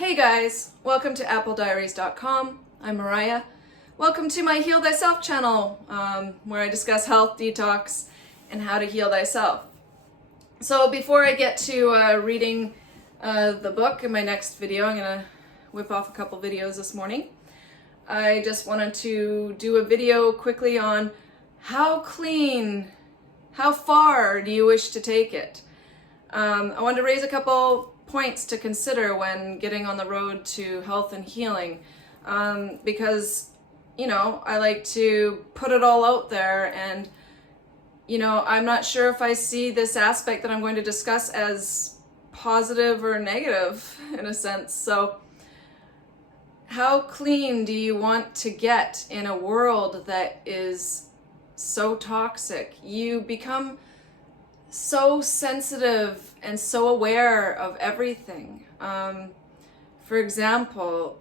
Hey guys, welcome to applediaries.com. I'm Mariah. Welcome to my Heal Thyself channel, where I discuss health, detox, and how to heal thyself. So before I get to reading the book in my next video, I'm going to whip off a couple videos this morning. I just wanted to do a video quickly on how far do you wish to take it? I wanted to raise a couple points to consider when getting on the road to health and healing, because I like to put it all out there, and I'm not sure if I see this aspect that I'm going to discuss as positive or negative in a sense. So how clean do you want to get in a world that is so toxic? You become so sensitive and so aware of everything. For example,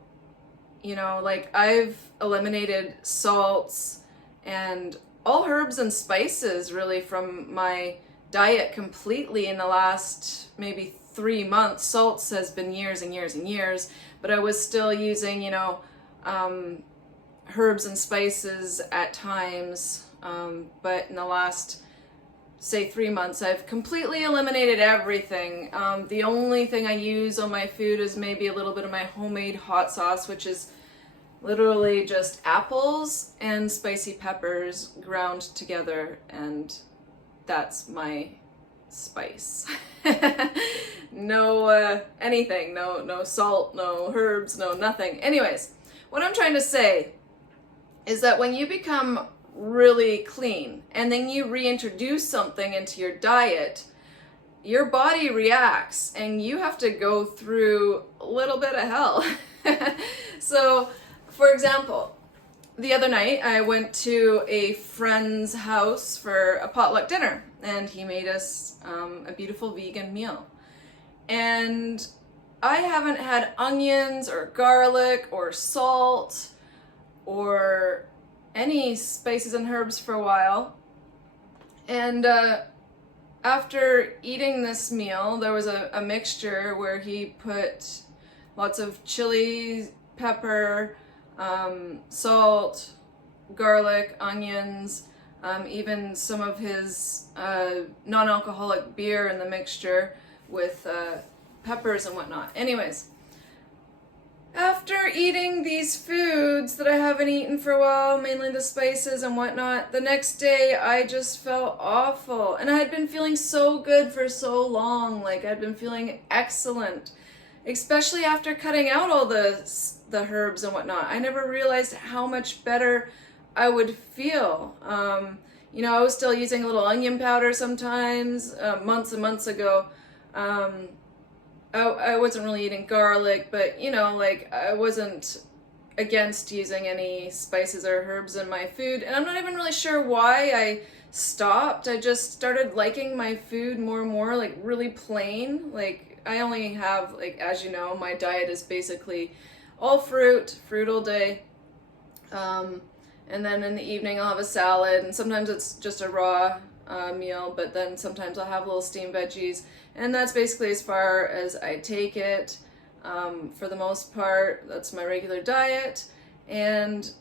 I've eliminated salts and all herbs and spices really from my diet completely in the last maybe 3 months. Salts has been years and years and years, but I was still using, herbs and spices at times. But in the last, say, 3 months, I've completely eliminated everything. The only thing I use on my food is maybe a little bit of my homemade hot sauce, which is literally just apples and spicy peppers ground together, and that's my spice. No anything, no salt, no herbs, no nothing. Anyways, what I'm trying to say is that when you become really clean and then you reintroduce something into your diet, your body reacts and you have to go through a little bit of hell. So, for example, the other night I went to a friend's house for a potluck dinner, and he made us a beautiful vegan meal. And I haven't had onions or garlic or salt or any spices and herbs for a while. And after eating this meal, there was a mixture where he put lots of chili, pepper, salt, garlic, onions, even some of his non-alcoholic beer in the mixture with peppers and whatnot. Anyways, after eating these foods that I haven't eaten for a while, mainly the spices and whatnot, the next day I just felt awful. And I had been feeling so good for so long. Like, I'd been feeling excellent, especially after cutting out all the herbs and whatnot. I never realized how much better I would feel. I was still using a little onion powder sometimes, months and months ago. I wasn't really eating garlic, but I wasn't against using any spices or herbs in my food. And I'm not even really sure why I stopped. I just started liking my food more and more, like really plain. Like, I only have, as you know, my diet is basically all fruit all day. And then in the evening I'll have a salad, and sometimes it's just a raw meal, but then sometimes I'll have little steamed veggies, and that's basically as far as I take it. For the most part, that's my regular diet, and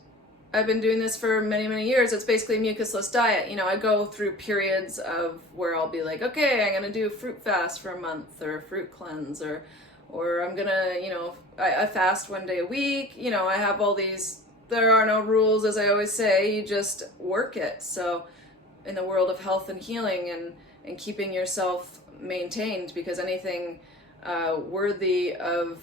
I've been doing this for many, many years. It's basically a mucusless diet. I go through periods of where I'll be like, okay, I'm gonna do a fruit fast for a month, or a fruit cleanse, or I'm gonna, I fast 1 day a week. I have all these, there are no rules, as I always say, you just work it. So in the world of health and healing and keeping yourself maintained, because anything worthy of,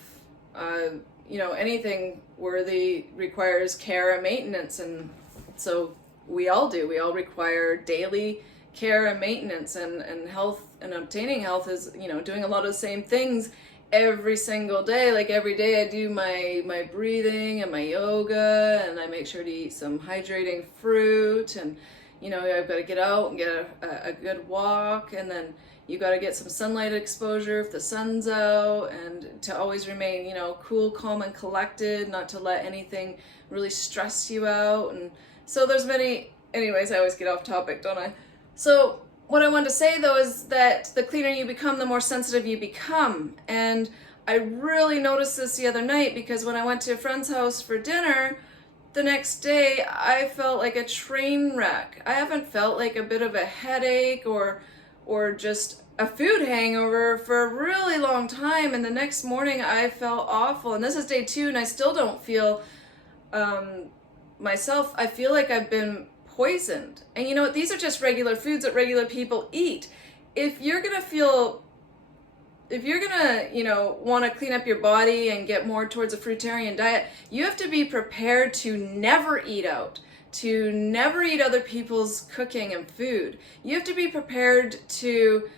anything worthy requires care and maintenance. And so we all do. We all require daily care and maintenance, and health, and obtaining health is, doing a lot of the same things every single day. Like, every day I do my breathing and my yoga, and I make sure to eat some hydrating fruit, and I've got to get out and get a good walk, and then you got to get some sunlight exposure if the sun's out, and to always remain, cool, calm, and collected, not to let anything really stress you out. And so there's many, anyways, I always get off topic, don't I? So what I wanted to say though is that the cleaner you become, the more sensitive you become. And I really noticed this the other night because when I went to a friend's house for dinner, the next day I felt like a train wreck. I haven't felt like a bit of a headache or just a food hangover for a really long time, and the next morning I felt awful. And this is day 2 and I still don't feel myself. I feel like I've been poisoned. And you know what? These are just regular foods that regular people eat. If you're gonna, you know, want to clean up your body and get more towards a fruitarian diet, you have to be prepared to never eat out, to never eat other people's cooking and food. You have to be prepared to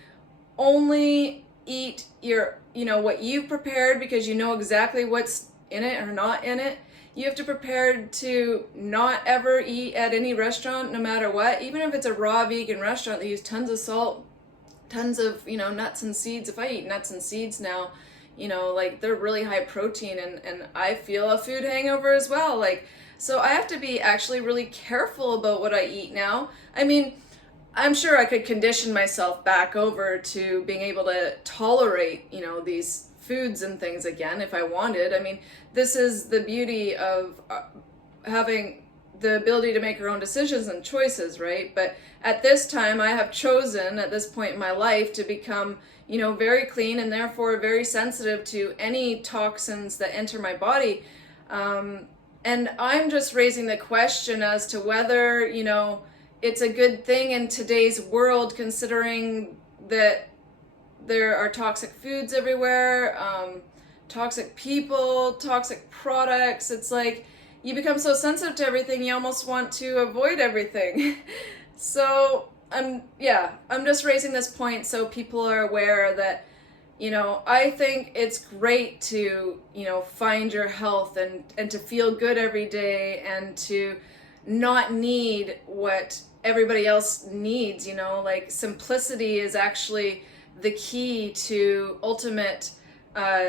only eat your, you know, what you've prepared because you know exactly what's in it or not in it. You have to prepare to not ever eat at any restaurant, no matter what, even if it's a raw vegan restaurant. They use tons of salt, tons of, you know, nuts and seeds. If I eat nuts and seeds now, you know, like they're really high protein, and I feel a food hangover as well. Like, so I have to be actually really careful about what I eat now. I mean, I'm sure I could condition myself back over to being able to tolerate, you know, these foods and things again if I wanted. I mean, this is the beauty of having the ability to make our own decisions and choices, right? But at this time, I have chosen at this point in my life to become, you know, very clean and therefore very sensitive to any toxins that enter my body. And I'm just raising the question as to whether, you know, it's a good thing in today's world, considering that there are toxic foods everywhere, toxic people, toxic products. It's like you become so sensitive to everything, you almost want to avoid everything. So I'm just raising this point so people are aware that, you know, I think it's great to, you know, find your health and to feel good every day and to not need what everybody else needs, you know, like simplicity is actually the key to ultimate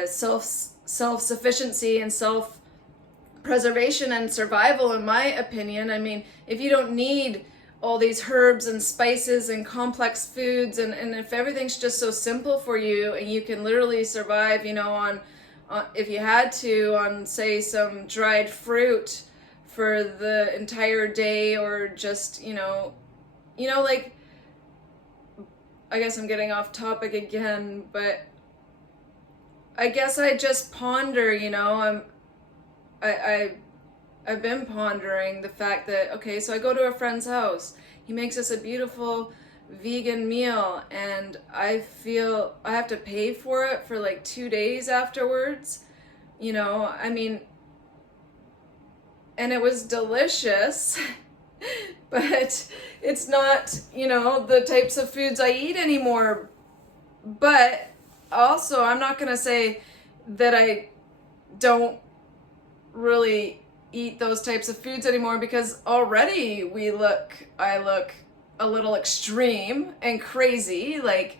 self-sufficiency and self-preservation and survival, in my opinion. I mean, if you don't need all these herbs and spices and complex foods, and if everything's just so simple for you and you can literally survive, you know, on if you had to, on say some dried fruit for the entire day, or just, you know, like, I guess I'm getting off topic again, but I guess I just ponder, you know, I've been pondering the fact that, okay, so I go to a friend's house, he makes us a beautiful vegan meal, and I feel I have to pay for it for like 2 days afterwards, you know, I mean, and it was delicious, but it's not, you know, the types of foods I eat anymore. But also, I'm not going to say that I don't really eat those types of foods anymore, because already I look a little extreme and crazy, like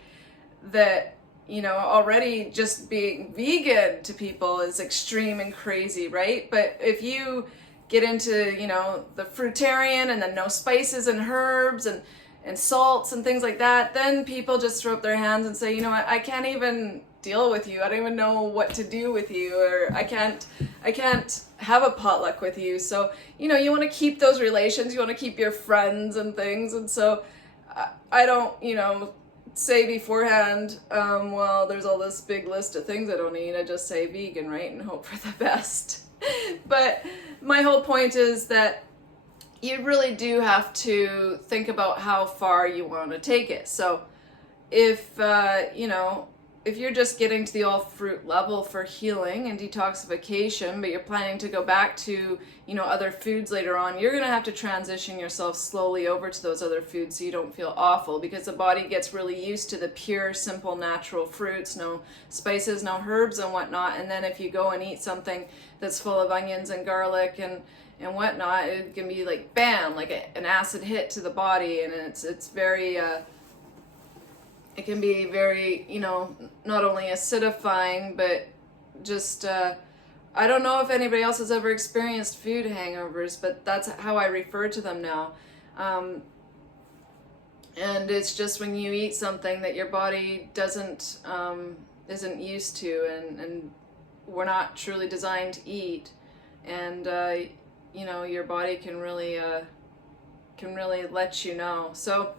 that, you know, already just being vegan to people is extreme and crazy, right? But if you get into, you know, the fruitarian and then no spices and herbs and salts and things like that, then people just throw up their hands and say, you know, I can't even deal with you. I don't even know what to do with you, or I can't have a potluck with you. So, you know, you want to keep those relations, you want to keep your friends and things. And so I don't, you know, say beforehand, well, there's all this big list of things I don't eat. I just say vegan, right? And hope for the best. But my whole point is that you really do have to think about how far you want to take it. So if, you know, if you're just getting to the all fruit level for healing and detoxification, but you're planning to go back to, you know, other foods later on, you're going to have to transition yourself slowly over to those other foods so you don't feel awful, because the body gets really used to the pure, simple, natural fruits, no spices, no herbs and whatnot. And then if you go and eat something that's full of onions and garlic and whatnot, it can be like, bam, like an acid hit to the body. And it's very, it can be very, you know, not only acidifying, but just, I don't know if anybody else has ever experienced food hangovers, but that's how I refer to them now. And it's just when you eat something that your body doesn't, isn't used to, and we're not truly designed to eat, and you know, your body can really let you know. So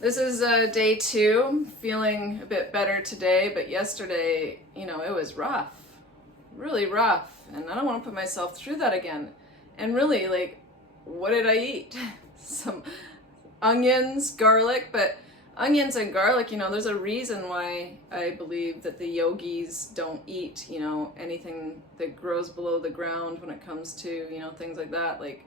this is day 2, feeling a bit better today, but yesterday, you know, it was rough, really rough, and I don't want to put myself through that again. And really, like, what did I eat? Some onions, garlic, but onions and garlic, you know, there's a reason why I believe that the yogis don't eat, you know, anything that grows below the ground when it comes to, you know, things like that, like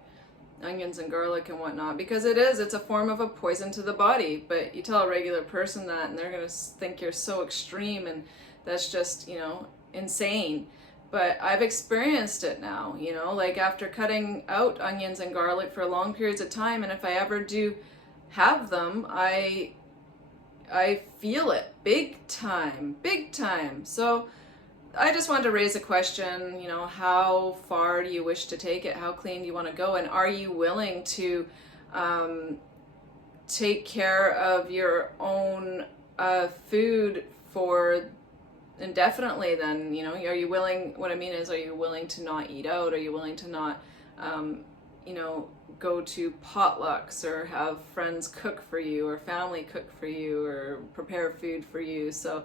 onions and garlic and whatnot, because it's a form of a poison to the body. But you tell a regular person that and they're going to think you're so extreme, and that's just, you know, insane. But I've experienced it now, you know, like after cutting out onions and garlic for long periods of time, and if I ever do have them, I feel it big time, big time. So I just wanted to raise a question, you know, how far do you wish to take it? How clean do you want to go? And are you willing to take care of your own food for indefinitely then? You know, are you willing, what I mean is, are you willing to not eat out? Are you willing to not, you know, go to potlucks or have friends cook for you or family cook for you or prepare food for you? So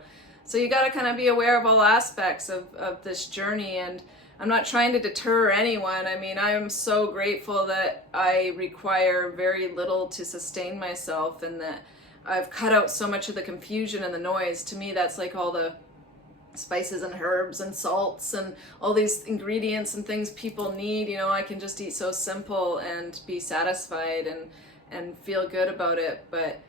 you got to kind of be aware of all aspects of this journey. And I'm not trying to deter anyone. I mean, I'm so grateful that I require very little to sustain myself, and that I've cut out so much of the confusion and the noise. To me, that's like all the spices and herbs and salts and all these ingredients and things people need. You know, I can just eat so simple and be satisfied and feel good about it. But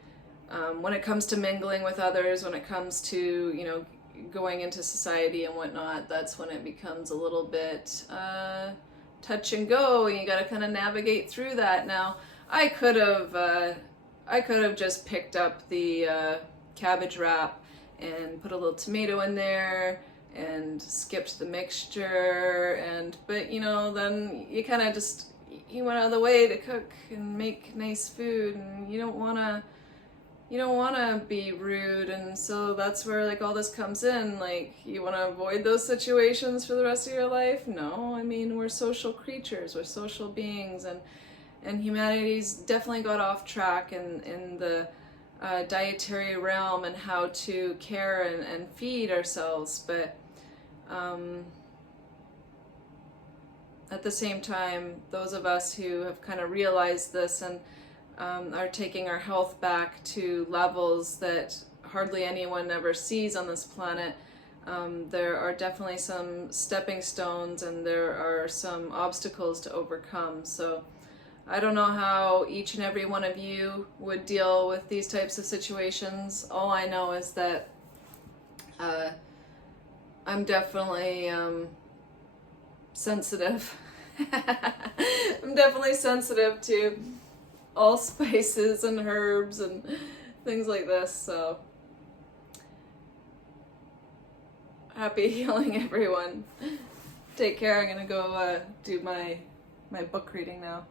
when it comes to mingling with others, when it comes to, you know, going into society and whatnot, that's when it becomes a little bit touch and go, and you got to kind of navigate through that. Now, I could have just picked up the cabbage wrap and put a little tomato in there and skipped the mixture, but you know, then you kind of just, you went out of the way to cook and make nice food, and you don't want to be rude. And so that's where like all this comes in. Like, you want to avoid those situations for the rest of your life? No, I mean, we're social creatures, we're social beings, and humanity's definitely got off track in the dietary realm and how to care and feed ourselves. But at the same time, those of us who have kind of realized this and are taking our health back to levels that hardly anyone ever sees on this planet, there are definitely some stepping stones and there are some obstacles to overcome. So I don't know how each and every one of you would deal with these types of situations. All I know is that I'm definitely sensitive. I'm definitely sensitive to all spices and herbs and things like this. So happy healing, everyone. Take care. I'm gonna go do my book reading now.